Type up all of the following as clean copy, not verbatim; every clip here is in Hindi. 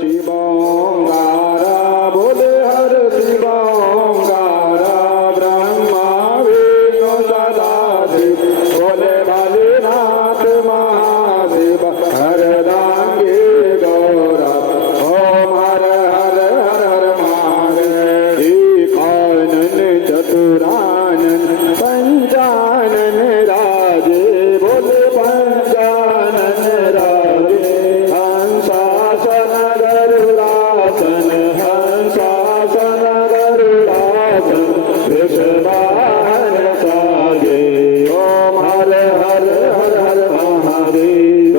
शिवोंगारा बोले हर शिवोंगारा ब्रह्मा विष्णु सदाशिव बोले भोलेनाथ महादेव हरदांगे गौरा ओम हर हर हर हर महादेव एकानन चतुरानन पंचानन राजे बोले पंचानन राजे हंसासन गरुडासन हंसासन गरुडासन वृषभान साजे ओम हर हर हर हर महादेव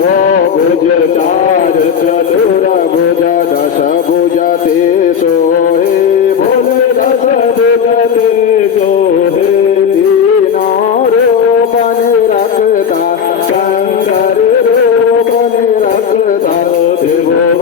भुज चार चतुर भुज दश भुज ते सोहे भोले दश भुज ते सोहे तीनों रूपन रखता शंकर रूपन रखता त्रिभुवन